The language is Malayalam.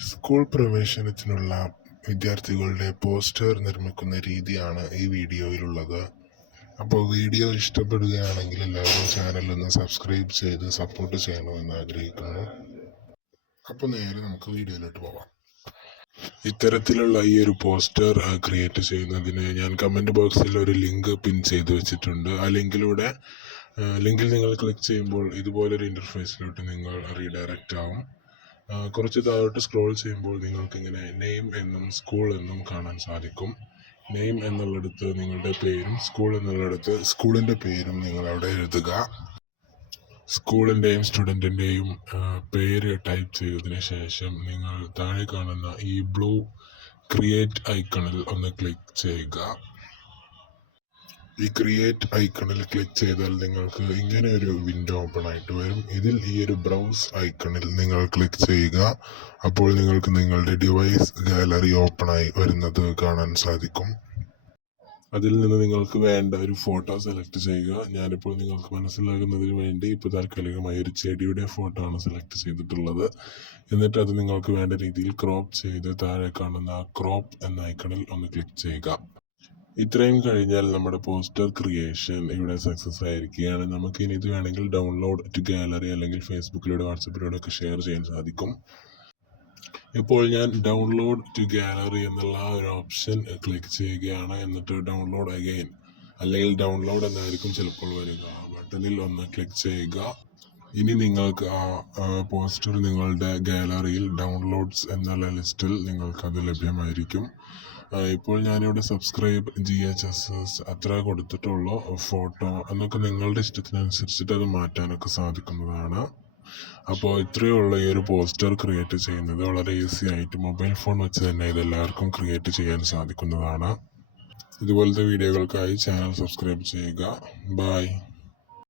സ്കൂൾ പ്രവേശനത്തിനുള്ള വിദ്യാർത്ഥികളുടെ പോസ്റ്റർ നിർമ്മിക്കുന്ന രീതിയാണ് ഈ വീഡിയോയിലുള്ളത്. അപ്പോൾ വീഡിയോ ഇഷ്ടപ്പെടുകയാണെങ്കിൽ എല്ലാവരും ചാനലൊന്ന് സബ്സ്ക്രൈബ് ചെയ്ത് സപ്പോർട്ട് ചെയ്യണമെന്ന് ആഗ്രഹിക്കുന്നു. അപ്പോൾ നേരെ നമുക്ക് വീഡിയോയിലോട്ട് പോവാം. ഇത്തരത്തിലുള്ള ഈ ഒരു പോസ്റ്റർ ക്രിയേറ്റ് ചെയ്യുന്നതിന് ഞാൻ കമൻറ്റ് ബോക്സിൽ ഒരു ലിങ്ക് പിൻ ചെയ്ത് വെച്ചിട്ടുണ്ട്. ആ ലിങ്കിൽ നിങ്ങൾ ക്ലിക്ക് ചെയ്യുമ്പോൾ ഇതുപോലൊരു ഇൻ്റർഫേസിലോട്ട് നിങ്ങൾ റീഡയറക്റ്റ് ആവും. കുറച്ച് താഴോട്ട് സ്ക്രോൾ ചെയ്യുമ്പോൾ നിങ്ങൾക്ക് ഇങ്ങനെ നെയിം എന്നും സ്കൂൾ എന്നും കാണാൻ സാധിക്കും. നെയിം എന്നുള്ളിടത്ത് നിങ്ങളുടെ പേരും സ്കൂൾ എന്നുള്ളിടത്ത് സ്കൂളിൻ്റെ പേരും നിങ്ങളവിടെ എഴുതുക. സ്കൂളിൻ്റെയും സ്റ്റുഡൻറ്റിൻ്റെയും പേര് ടൈപ്പ് ചെയ്തതിന് ശേഷം നിങ്ങൾ താഴെ കാണുന്ന ഈ ബ്ലൂ ക്രിയേറ്റ് ഐക്കണിൽ ഒന്ന് ക്ലിക്ക് ചെയ്യുക. ഈ ക്രിയേറ്റ് ഐക്കണിൽ ക്ലിക്ക് ചെയ്താൽ നിങ്ങൾക്ക് ഇങ്ങനെ ഒരു വിൻഡോ ഓപ്പൺ ആയിട്ട് വരും. ഇതിൽ ഈ ഒരു ബ്രൗസ് ഐക്കണിൽ നിങ്ങൾ ക്ലിക്ക് ചെയ്യുക. അപ്പോൾ നിങ്ങൾക്ക് നിങ്ങളുടെ ഡിവൈസ് ഗാലറി ഓപ്പൺ ആയി വരുന്നത് കാണാൻ സാധിക്കും. അതിൽ നിന്ന് നിങ്ങൾക്ക് വേണ്ട ഒരു ഫോട്ടോ സെലക്ട് ചെയ്യുക. ഞാനിപ്പോൾ നിങ്ങൾക്ക് മനസ്സിലാകുന്നതിന് വേണ്ടി ഇപ്പോൾ താൽക്കാലികമായി ഒരു ചെടിയുടെ ഫോട്ടോ ആണ് സെലക്ട് ചെയ്തിട്ടുള്ളത്. എന്നിട്ട് അത് നിങ്ങൾക്ക് വേണ്ട രീതിയിൽ ക്രോപ്പ് ചെയ്ത് താഴെ കാണുന്ന ക്രോപ്പ് എന്ന ഐക്കണിൽ ഒന്ന് ക്ലിക്ക് ചെയ്യുക. ഇത്രയും കഴിഞ്ഞാൽ നമ്മുടെ പോസ്റ്റർ ക്രിയേഷൻ ഇവിടെ സക്സസ് ആയിരിക്കുകയാണ്. നമുക്ക് ഇനി ഇത് വേണമെങ്കിൽ ഡൗൺലോഡ് ടു ഗാലറി അല്ലെങ്കിൽ ഫേസ്ബുക്കിലൂടെ വാട്സപ്പിലൂടെ ഒക്കെ ഷെയർ ചെയ്യാൻ സാധിക്കും. ഇപ്പോൾ ഞാൻ ഡൗൺലോഡ് ടു ഗാലറി എന്നുള്ള ഒരു ഓപ്ഷൻ ക്ലിക്ക് ചെയ്യുകയാണ്. എന്നിട്ട് ഡൗൺലോഡ് അഗെയിൻ അല്ലെങ്കിൽ ഡൗൺലോഡ് എന്നായിരിക്കും ചിലപ്പോൾ വരിക. ബട്ടണിൽ ഒന്ന് ക്ലിക്ക് ചെയ്യുക. ഇനി നിങ്ങൾക്ക് ആ പോസ്റ്റർ നിങ്ങളുടെ ഗാലറിയിൽ ഡൗൺലോഡ്സ് എന്നുള്ള ലിസ്റ്റിൽ നിങ്ങൾക്കത് ലഭ്യമായിരിക്കും. ഇപ്പോൾ ഞാനിവിടെ സബ്സ്ക്രൈബ് GHSS അത്ര കൊടുത്തിട്ടുള്ളൂ. ഫോട്ടോ എന്നൊക്കെ നിങ്ങളുടെ ഇഷ്ടത്തിനനുസരിച്ചിട്ട് അത് മാറ്റാനൊക്കെ സാധിക്കുന്നതാണ്. അപ്പോൾ ഇത്രയുള്ള ഈ ഒരു പോസ്റ്റർ ക്രിയേറ്റ് ചെയ്യുന്നത് വളരെ ഈസി ആയിട്ട് മൊബൈൽ ഫോൺ വെച്ച് തന്നെ ഇതെല്ലാവർക്കും ക്രിയേറ്റ് ചെയ്യാൻ സാധിക്കുന്നതാണ്. ഇതുപോലത്തെ വീഡിയോകൾക്കായി ചാനൽ സബ്സ്ക്രൈബ് ചെയ്യുക. ബൈ.